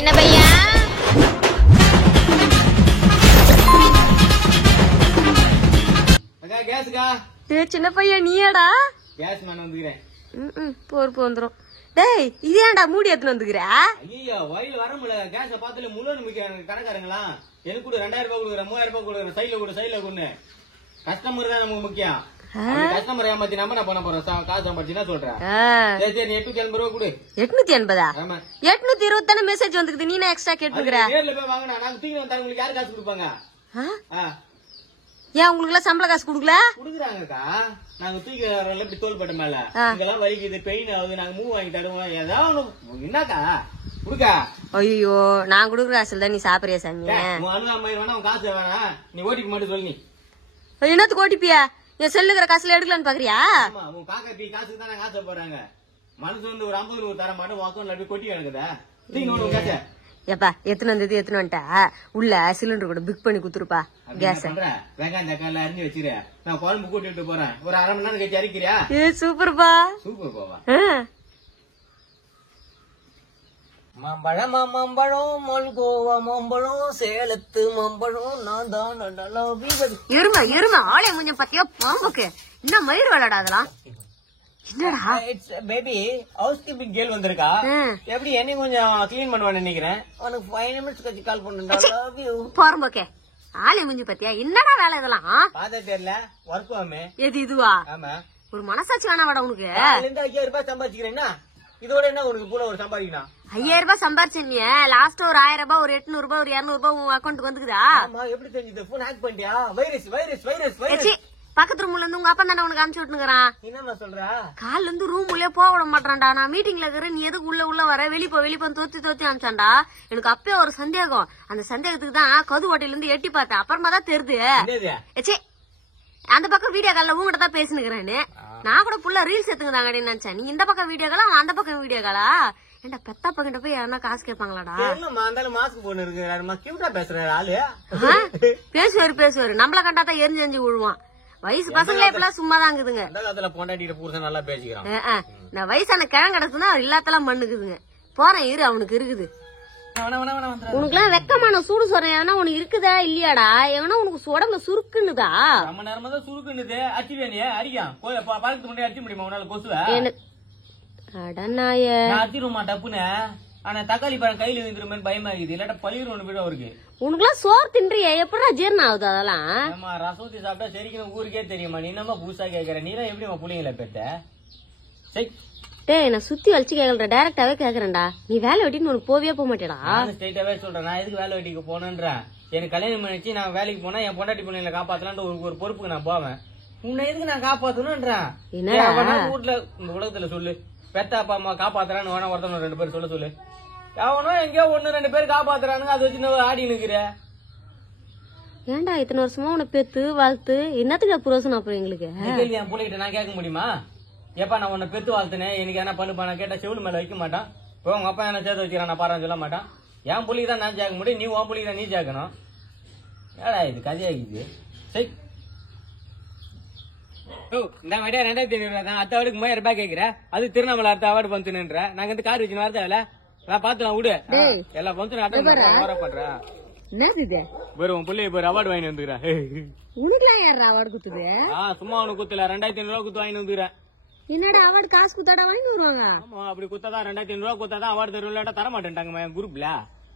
சின்ன பையா சின்ன பையன் நீயாடா? கேஸ் மேன் வந்துக்கிறேன். பொறுப்பு வந்துரும். டேய் இது ஏன்டா மூடி எடுத்துன்னு வந்துக்கிற? ஐயோ வயல் வர முடியல. கேஸ பாத்துல முள்ளு கணக்காரங்களா எனக்கு கூட 2000 ரூபாய் கொடுக்குறேன், 3000 ரூபாய் கொடுக்குறேன். சைட்ல கொண்டு கஸ்டமர் தான் நமக்கு முக்கியம். கஸ்டமர் ஏமாத்தி நம்ம என்ன பண்ண போறோம்? காசு சம்பாதிச்சுன்னா சொல்றேன். சரி 880 ரூபாய் கொடு. 880? 820 மெசேஜ் வந்துக்குது. நீ என்ன எக்ஸ்ட்ரா கேட்டுக்கிற? நேர்ல போய் வாங்கினா நாங்க தூக்கி வந்தா உங்களுக்கு யாரு காசு கொடுப்பாங்க? ஏன் உங்களுக்கு எல்லாம் சம்பள காசு குடுக்கல? குடுக்குறாங்கக்கா. நாங்க தூக்கி இப்படி தோள்பட்ட மேல இங்கெல்லாம் வலிக்குது, பெயின் ஆகுது, நாங்க மூவ் வாங்கி தருவோம். ஏதாவது என்னக்கா குடுக்கா? ஐயோ நான் குடுக்குற காசுல தான் நீ சாப்பிடுறியா சாமி? உன் அனுதாம வேணா, உன் காசு வேணாம். நீ ஓட்டிக்கு மட்டும் சொல்லு. நீ என்னத்துக்கு ஓட்டிப்பியா? என் செல்லுக்கிற காசுல எடுக்கலான்னு பாக்குறியா? உன் காக்கா பி காசுக்கு தான் நாங்க ஆசைப்படுறாங்க. மனசு வந்து ஒரு 50 ரூபாய் தர மாட்டோம். அக்கௌண்ட்ல அப்படி கொட்டி கிடக்குதா? தூக்கி எப்பா எத்தனை வந்தது எத்தனை வந்துட்டா உள்ள சிலிண்டர் கூட புக் பண்ணி குத்துருப்பா. கேஸ் வெங்காயம் தக்காளி அரிஞ்சு வச்சிரு. நான் குழம்பு கூட்டிட்டு போறேன். ஒரு 1/2 மணி நேரம் கழிச்சு அரிக்கிறியா? சூப்பர்பா. சூப்பர் போவா. மாம்பழம் மாம்பழம் மல்கோவா மாம்பழம் சேலத்து மாம்பழம் நான் தான் எருமை எருமை ஆளே கொஞ்சம் பத்தியா பாம்புக்கு என்ன மயிர் விளையாடா அதெல்லாம்? என்னடா பேபி ஹவுஸ் கீப்பிங் கேர்ள் வந்திருக்கா. எப்படி என்ன கொஞ்சம் கிளீன் பண்ணுவான்னு நினைக்கிறேன். உனக்கு 5 நிமிஷம் கழிச்சு கால் பண்ணுறேன். பாரும்போக்கே ஆளே முஞ்சி பத்தியா என்னடா வேலை இதெல்லாம்? பாத்தா தெரியல ஒர்க் வாமே. எது இதுவா? ஆமா ஒரு மனசாட்சி வேணாடா உனக்கு? 5000 ரூபாய் சம்பாதிக்கிறேன்னா இதோட என்ன உனக்கு கூட ஒரு சம்பாதிக்கணும்? 5000 ரூபாய் சம்பாரிச்சீங்க. லாஸ்ட் ஒரு 1000 ரூபாய், ஒரு 800 ரூபாய், ஒரு 200 ரூபாய் உங்க அக்கௌண்ட்டுக்கு வந்துக்குதா? ஆமா எப்படி தெரிஞ்சது? போன் ஹேக் பண்ணிட்டியா? Virus virus virus virus. பக்கத்து ரூம்ல இருந்து உங்க அப்பா தானே உனக்கு அனுப்பிச்சு விட்டுங்கிறான். என்னமா சொல்ற? கால்ல இருந்து ரூம் உள்ளே போக விட மாட்டான்டா. நான் மீட்டிங்ல இருக்கிறேன், நீ எதுக்கு உள்ள வர? வெளிப்போ தோத்தி அனுப்பிச்சான்டா. எனக்கு அப்பயே ஒரு சந்தேகம். அந்த சந்தேகத்துக்கு தான் கது ஓட்டையில இருந்து எட்டி பார்த்தேன். அப்புறமா தான் தெரியுது. அந்த பக்கம் வீடியோ கால்ல உங்ககிட்ட தான் பேசினுக்கிறேன்னு. நான் கூட புள்ள ரீல்ஸ் எடுத்துக்கிறாங்க நினைச்சேன். நீ இந்த பக்கம் வீடியோ காலா, அந்த பக்கம் வீடியோ காலா? ஏன்டா பெத்தா பக்கிட்ட போய் யாருன்னா காசு கேட்பாங்களாடா? மாஸ்க் போன்னு இருக்கு. கியூட்டா பேசுறாரு ஆளு. பேசுவாரு நம்மள கண்டாதான் எரிஞ்சு விழுவான். வயசு பசங்களே இப்பெல்லாம் சும்மாதான் இருக்குதுங்க. பொண்டாட்டிட்ட புருஷன் நல்லா பேசிக்கிறான். இந்த வயசான கிழங்கு கிடக்குன்னா எல்லாத்தெல்லாம் மண்ணுக்குதுங்க. போறேன் இரு, அவனுக்கு இருக்குது. உனக்கு எல்லாம் வெக்கமான சூடு சொல்றேன். உனக்கு இருக்குதா இல்லையாடா? எவனா உனக்கு உடம்புல சுருக்குன்னுதா? நம்ம நேரமா தான் சுருக்குன்னுது. அடிச்சுவேனியே அடிக்கான் பழக்கத்து முன்னாடி அடிச்சு முடியுமா உன்னால? கொசுவ அடநாய அடிச்சிருமா டப்புன்னு. ஆனா தக்காளி பழம் கையில விழுந்துருமேன்னு பயமா இருக்குது. இல்லாட்ட பழிர் ஒண்ணு போயிடும் அவருக்கு. உனக்கு எல்லாம் சோறு தின்றியா? எப்படா ஜீரணம் ஆகுது அதெல்லாம்? ஆமா ரசூத்தி சாப்பிட்டா சரிக்கணும் ஊருக்கே தெரியுமா? நீ என்னமா புதுசா கேக்குற? நீ தான் எப்படிமா புள்ளிங்கள பெத்த? டேய் நான் சுத்தி வலிச்சு கேக்கல, டைரக்டாவே கேக்குறேன்டா. நீ வேலை வெட்டின்னு உனக்கு போவே போக மாட்டேடா? ஸ்ட்ரைட்டாவே சொல்றேன். நான் எதுக்கு வேலை வெட்டிக்கு போனேன்றேன்? எனக்கு கல்யாணம் பண்ணிச்சு நான் வேலைக்கு போனா என் பொண்டாட்டி பிள்ளைங்களை காப்பாத்தலான்னு ஒரு பொறுப்புக்கு நான் போவேன். உன்னை எதுக்கு நான் காப்பாத்தணும்ன்றேன்? வீட்டுல இந்த உலகத்துல சொல்லு, பெத்த அப்பா அம்மா காப்பாத்துறான்னு வேணா ஒருத்தவங்க 2 பேர் சொல்ல சொல்லு. அவனோ எங்கயோ 1-2 பேர் காப்பாத்துறானுங்க. அதை வச்சு ஆடி நிக்கிற. ஏன்டா இத்தனை வருஷமா உன பெத்து வாழ்த்து என்னத்துக்கு புரோசனம்? அப்புறம் எங்களுக்கு என் பிள்ளைகிட்ட நான் கேட்க முடியுமா? எப்பா நான் உன்னை பெத்து வாழ்த்துனேன், எனக்கு என்ன பண்ணுப்பா? நான் கேட்டா செவிலு மேல வைக்க மாட்டான். இப்போ உங்க அப்பா என்ன சேர்த்து வைக்கிறான் நான் பாரு சொல்ல மாட்டான். என் புள்ளிக்கு தான் நான் சேர்க்க முடியும், நீ உன் புள்ளிக்கு தான் நீ சேர்க்கணும். ஏடா இது கதையாக்குது. சரி இந்த மாதிரியா 2500 தான். அடுத்த அவார்டுக்கு 3000 ரூபாய் கேட்கிற. அது திருவண்ணாமலை அடுத்த அவார்டு பந்துன்ற. நாங்க வந்து கார் வச்சு வரதா இல்ல? நான் பாத்துலாம் விடு. எல்லா பந்தும் அட்டன் பண்றேன். உன் பிள்ளைய போய் அவார்டு வாங்கி வந்துக்கிறேன். உனக்குலாம் யாரா அவார்டு குத்துது? சும்மா அவனுக்கு குத்துல 2500 ரூபாய் குத்து வாங்கி வந்துக்கிறேன். என்னடா அவார்டு காசு குத்தாடா வாங்கி வருவாங்க? ஆமா அப்படி குத்தாதான் 2500 ரூபாய் குத்தாதான் அவார்டு தருவில்லாட்டா தர மாட்டேன்ட்டாங்க குரூப்ல.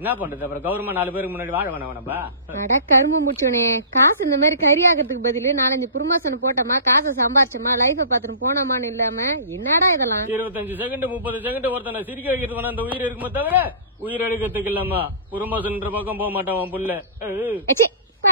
என்ன பண்றது? அப்புறம் கவர்மெண்ட் 4 பேருக்கு முன்னாடி வாழ வேணாம்பா. அட கரும்பு முடிச்சோனே. காசு இந்த மாதிரி கறி ஆகிறதுக்கு பதிலு 4-5 புருமாசன் போட்டோமா, காசை சம்பாரிச்சோமா, லைஃப பாத்துட்டு போனோமான்னு இல்லாம என்னடா இதெல்லாம்? 25 செகண்ட் 30 செகண்ட் ஒருத்தனை சிரிக்க வைக்கிறது வேணா அந்த உயிர் இருக்குமே தவிர உயிர் எடுக்கிறதுக்கு இல்லாம புருமாசன்ற பக்கம் போக மாட்டான் புள்ள.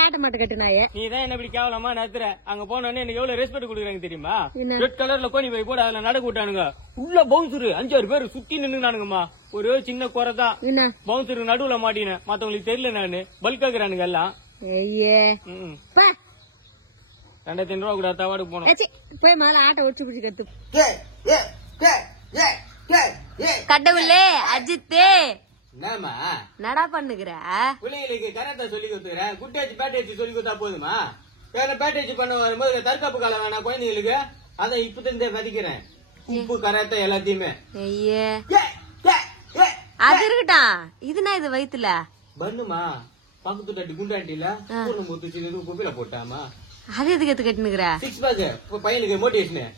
ஆட்ட மாட்ட கட்டுனாயே நீ தான் என்ன இப்படி கேவலமா நேத்துற. அங்க போனோன்னு எனக்கு எவ்வளவு ரெஸ்பெக்ட் கொடுக்குறாங்க தெரியுமா? ரெட் கலர்ல கோணி போய் போட அதுல நடக்க விட்டானுங்க. உள்ள பவுன்சரு 5-6 பேர் சுத்தி நின்னுனானுங்கம்மா. ஒரே சின்ன குறைதான் பவுன்சருக்கு நடுவுல மாட்டினேன். மத்தவங்களுக்கு தெரியல நானு பல்காக்குறானுங்க எல்லாம். 2500 ரூபா கூட தவாடுக்கு போனோம். போய் மேல ஆட்டை ஒடிச்சு பிடிச்சி கத்து. கடவுளே அஜித்தே என்னமா நடா பண்ணுகிற? பிள்ளைங்களுக்கு கராத்தே சொல்லி கொடுத்துறேன். குட்டேஜ் பேட்டேஜ் சொல்லி கொடுத்தா போதுமா? பேட்டேஜ் பண்ண வரும்போது தற்காப்பு காலம் வேணா குழந்தைங்களுக்கு. அதான் இப்ப இருந்தே விதைக்கிறேன் உப்பு கராத்தே எல்லாத்தையுமே. அது இருக்கட்டும். இதுனா இது வயித்துல பண்ணுமா பக்கத்து டாட்டி குண்டாட்டில பூர்ண முத்து குப்பில போட்டாமா. அது எதுக்கு எத்து கட்டுனுக்குற? 6 பேக் பையனுக்கு மோட்டிவேஷன்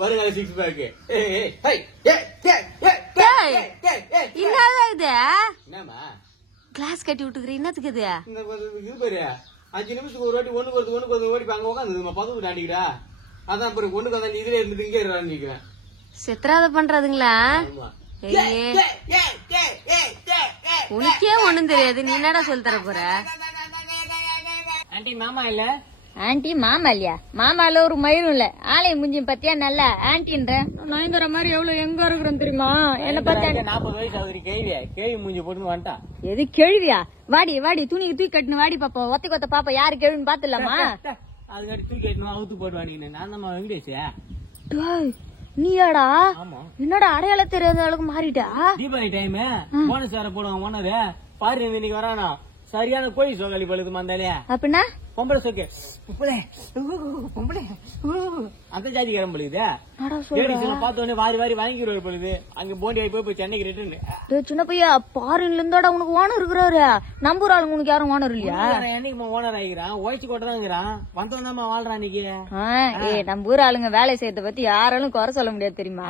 வருங்க 6 பேக். என்னடா இது? என்னமா கிளாஸ் கட்டி விட்டுக்கிற? என்னத்துக்கு இது? இது பாரு 5 நிமிஷத்துக்கு ஒரு வாட்டி ஒண்ணுக்கு ஓடி அங்க உட்காந்துமா பக்கத்து டாட்டிக்கிடா. அதான் பிறகு ஒண்ணுக்கு வந்தா இதுல இருந்து இங்கே நிக்கிறேன். சித்திராத பண்றதுங்களா? உனக்கே ஒண்ணும் தெரியாது, நீ என்னடா சொல்லி தர போற? ஆண்டி மாமா இல்ல? ஆண்டி மாமா இல்லையா? மாமால ஒரு மயிரும் இல்ல. ஆலய முஞ்சி பத்தியா நல்லா ஆண்டின்ற நயந்தர மாதிரி எவ்வளவு எங்க இருக்கிறோம் தெரியுமா? என்ன பார்த்தா 40 வயசு ஆகுது. கேள்வி மூஞ்சி போட்டு வந்துட்டா. எது கேள்வியா? வாடி வாடி துணிக்கு தூக்கி கட்டுன்னு வாடி பாப்பா. ஒத்த கொத்த பாப்பா யாரு கேள்வின்னு பாத்துலாமா? அதுக்காடி தூக்கி கட்டணும் அவுத்து போட்டு வாடிங்க. நான் தான் வெங்கடேஷா. நீயாடா? என்னடா அடையாள தெரியாத அளவுக்கு மாறிட்டா? தீபாவளி டைம் போனஸ் வேற போடுவாங்க. ஓனரு பாரு இன்னைக்கு வரானா சரியான கோழி சோகாலி பழுது வந்தாலே. அப்படின்னா பொம்பளை சோக்கு பொம்பளை அந்த ஜாதிக்காரன் பழுகுது. பார்த்தோன்னே வாரி வாரி வாங்கிடுவாரு பழுது. அங்க போண்டி ஆகி போய் சென்னைக்கு ரிட்டர்ன். சின்ன பையா பாரின்ல இருந்தாடா உனக்கு ஓனர் இருக்கிறாரு. நம்பூர் ஆளுங்க உனக்கு யாரும் ஓனர் இல்லையா? என்னைக்கு ஓனர் ஆகிக்கிறான். ஓய்ச்சி கொட்டதான் வந்தோம்னா வாழ்றான் இன்னைக்கு. நம்பூர் ஆளுங்க வேலை செய்யறத பத்தி யாராலும் குறை சொல்ல முடியாது தெரியுமா?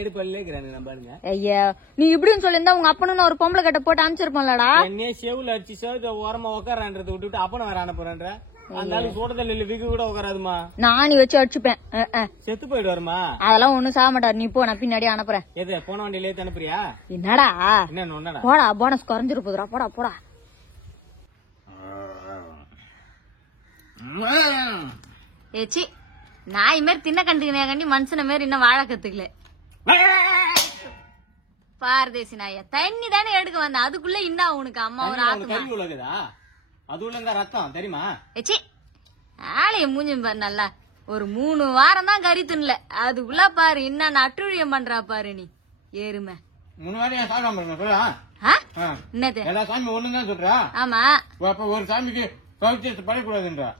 எடுப்பாங்க நம்பாருங்க. ஐயா நீ இப்படின்னு சொல்லிருந்தா உங்க அப்பனும் ஒரு பொம்பளை கட்ட போட்டு அனுப்பிச்சிருப்பான்லடா. என்ன செவுல அடிச்சு செவத்த ஓரமா உட்காரான்றத விட்டுட்டு அப்பனும் வேற அனுப்புறேன்ற. அந்த ஆளு சோடதல் இல்ல வீக்கு கூட உட்காராதுமா. நானி வச்சு அடிச்சுப்பேன். செத்து போயிடுவாருமா. அதெல்லாம் ஒண்ணும் சாக மாட்டாரு. நீ போ, நான் பின்னாடியே அனுப்புறேன். எது போன வண்டியில அனுப்புறியா? என்னடா என்ன போடா, போனஸ் குறைஞ்சிரு போதுரா. போடா போடா. ஏச்சி நாய் மாரி தின்ன கண்டுக்கினே மனுஷன மாரி இன்னும் வாழ கத்துக்கல. பாரதேசி நாய தண்ணி தானே எடுக்க வந்த அதுக்குள்ள இன்னும் உனக்கு அம்மா ஒரு ஆத்மா. அது உள்ள ரத்தம் தெரியுமா? ஏச்சி ஆளைய மூஞ்சி பாரு. நல்லா ஒரு 3 வாரம் தான் கறி தின்னல. அதுக்குள்ள பாரு என்ன அட்டுழியம் பண்றா பாரு நீ ஏறுமை. 3 வாரம் சாப்பிடாம என்னது எல்லா சாமி ஒண்ணுதான் சொல்றா? ஆமா. அப்ப ஒரு சாமிக்கு பவித்திரத்தை படக்கூடாதுன்றா.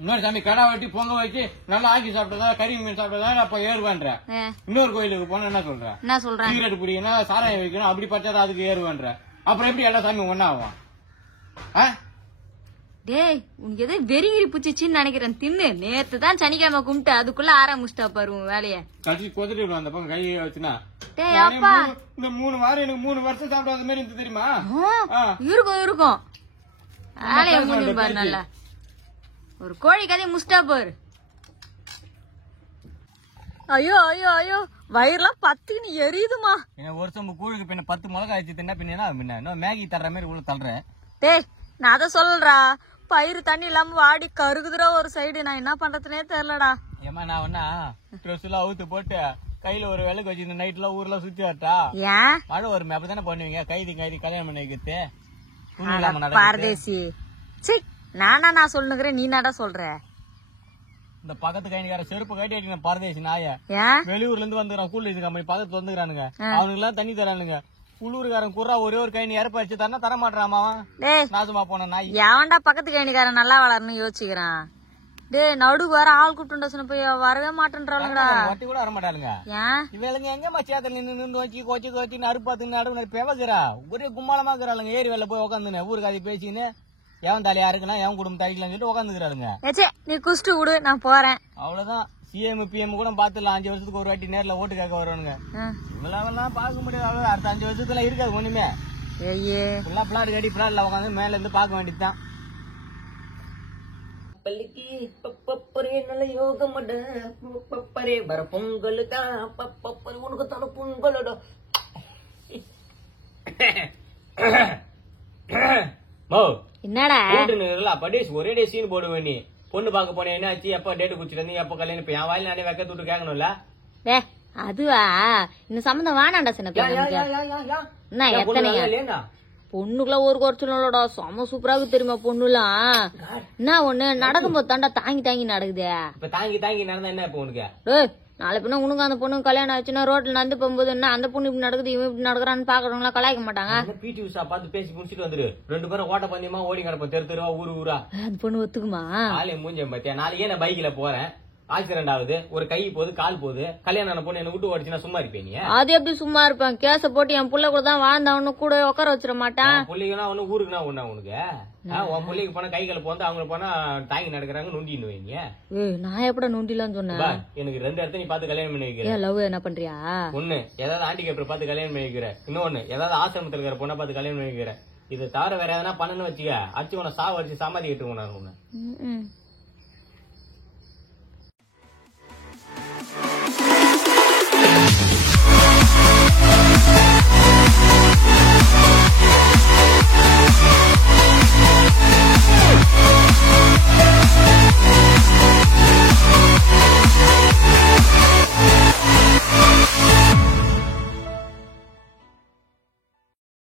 இன்னொரு சாமி கடை வெட்டி பொங்க வச்சு நல்லா ஆக்கி சாப்பிட்டதா கறி மீன் சாப்பிட்டதா அப்ப ஏறுவான்ற. இன்னொரு கோயிலுக்கு போனா என்ன சொல்ற? என்ன சொல்ற? சிகரெட் பிடிக்கணும் சாராயம் வைக்கணும் அப்படி பார்த்தா அதுக்கு ஏறுவான்ற. அப்புறம் எப்படி எல்லா சாமி ஒன்னா ஆகும்? டேய் உனக்கு எதோ வெறிகிரி புச்சிச்சின்னு நினைக்கிறேன். தின்னு நேத்து தான் சனிக்கிழமை கும்பிட்டு அதுக்குள்ள ஆரம்பிச்சுட்டா பாரு உன் வேலைய. கட்டி கொதிட்டு அந்த பக்கம் கையை வச்சுனா இந்த 3 வாரம் எனக்கு 3 வருஷம் சாப்பிடாத மாதிரி இருந்து தெரியுமா? இருக்கும் இருக்கும். வேலைய முடிஞ்சு பாரு. நல்லா ஒரு கோழி கதையை முஸ்டா பாரு. ஐயோ ஐயோ ஐயோ வயிறுலாம் பத்துக்கு நீ எரியுதுமா. ஒரு சம்பு கூழுக்கு பின்ன 10 மிளகா வச்சு தின்னா பின்ன மேகி தர்ற மாதிரி உள்ள தள்ளுற. டேய் நான் அதை சொல்றா. பயிறு தண்ணி இல்லாம வாடி கருகுதுரா ஒரு சைடு. நான் என்ன பண்றதுனே தெரியலடா. ஏமா நான் வேணா ட்ரெஸ் எல்லாம் அவுத்து போட்டு கையில ஒரு விளக்கு வச்சு இந்த நைட்ல ஊர்ல சுத்தி வரட்டா? ஏன் மழை ஒரு மேப்ப தானே பண்ணுவீங்க? கைதி கல்யாணம் பண்ணி வைக்கிறது பாரதேசி. சி நான் சொல்லுகிறேன் நீ என்னடா சொல்ற? இந்த பக்கத்து கைனிக்கார செருப்பு கட்டி பாரதேசி நாய வெளியூர்ல இருந்து வந்துக்கிறான். கூலி கம்பெனி பக்கத்துல வந்துக்கிறானுங்க. அவனுக்கு எல்லாம் தண்ணி தரானுங்க. உள்ளூர்காரன் குறா ஒரே ஒரு கைனி இறப்ப வச்சு தர தர மாட்டான். நாசமா போன நாய் எவன்டா பக்கத்து கைனிக்காரன் நல்லா வளரணும் யோசிக்கிறான். டேய் நடுவு வர ஆள் கூப்பிட்டு சொன்ன போய் வரவே மாட்டேன்றாளுங்கடா. வட்டி கூட வர மாட்டாளுங்க. இவளுங்க எங்கம்மா சேத்துல நின்று வச்சு கோச்சு கோச்சு நறுப்பாத்து நடுவு பெவக்கிறா. ஒரே கும்மாளமா இருக்கிறாளுங்க. ஏரி வேலை போய் உட்காந்துன்னு ஊருக்காதி பேசின்னு எவன் தலையா இருக்குன்னா எவன் குடும்பம் தகிக்கலாம்னு சொல்லிட்டு உட்காந்துக்கிறாளுங்க. நீ குஷ்டு விடு நான் போறேன். அவ்வளவுதான். சிஎம் பிஎம் கூட பாத்துலாம். 5 வருஷத்துக்கு ஒரு வாட்டி நேர்ல ஓட்டு கேட்க வருவானுங்க. இவ்வளவு பார்க்க முடியாது. அடுத்த 5 வருஷத்துல இருக்காது ஒண்ணுமே. பிளாட் கட்டி பிளாட்ல உட்காந்து மேல இருந்து பார்க்க வேண்டியதுதான். நல்ல யோகம் வர பொங்கல் தான் உனக்கு தர பொங்கலோட என்னடா ஒரே டே சீன் போடுவேன். நீ பொண்ணு பாக்க போனேன் என்னாச்சு? எப்ப டேட்டு குச்சிட்டு எப்ப கல்யாணம்? இப்ப என் வாயில நானே வைக்க தூட்டு கேட்கணும்ல. அதுவா இந்த சம்பந்தம் வேணாண்டா சின்ன எத்தனை பொண்ணுக்குள்ள ஒரு குறைச்சலோட செம சூப்பராக தெரியுமா? பொண்ணுலாம் என்ன ஒண்ணு நடக்கும்போது தாண்டா தாங்கி தாங்கி நடக்குது. இப்ப தாங்கி தாங்கி நடந்தா என்ன இப்ப உனக்கு? நாளை பின்ன உனக்கு அந்த பொண்ணு கல்யாணம் ஆச்சுன்னா ரோட்ல நடந்து போகும்போது என்ன அந்த பொண்ணு இப்படி நடக்குது இவன் இப்படி நடக்கிறான்னு பாக்குறவங்களா கலாய்க்க மாட்டாங்க. பிடி உஷா பார்த்து பேசி முடிச்சுட்டு வந்துரு. 2 பேரும் ஓட்ட பந்தயமா ஓடி கிடப்போம் தெரு தெருவா ஊரு ஊரா. அந்த பொண்ணு ஒத்துக்குமா? நாளை மூஞ்ச பாத்தியா? நாளைக்கே நான் பைக்ல போறேன். ஆக்சிடென்ட் ஆகுது, ஒரு கை போகுது, கால் போகுது, கல்யாணம் ஆன பொண்ணு என்ன விட்டு ஓடிச்சுன்னா சும்மா இருப்பேன்? அது எப்படி சும்மா இருப்பேன்? கேச போட்டு என் புள்ள கூட தான் வாழ்ந்தவனு கூட உட்கார வச்சிட மாட்டான். புள்ளிங்கன்னா ஒண்ணு ஊருக்குனா ஒண்ணா உனக்கு? உன் புள்ளிக்கு போனா கை கால போந்து அவங்க போனா தாங்கி நடக்கிறாங்க நொண்டின்னு வைங்க. நான் எப்பட நொண்டிலாம் சொன்னேன்? எனக்கு 2 இடத்த நீ பார்த்து கல்யாணம் பண்ணி வைக்கிற. லவ் என்ன பண்றியா? ஒண்ணு ஏதாவது ஆண்டிகேப்பர் பார்த்து கல்யாணம் பண்ணி வைக்கிற, இன்னொன்னு ஏதாவது ஆசிரமத்தில் இருக்கிற பொண்ணை பார்த்து கல்யாணம் பண்ணி வைக்கிற. இதை தவிர வேற எதனா பண்ணணும்னு வச்சுக்க, அச்சு உன சாவு அடிச்சு சமாதி கட்டுவோம் நான் உன்னை.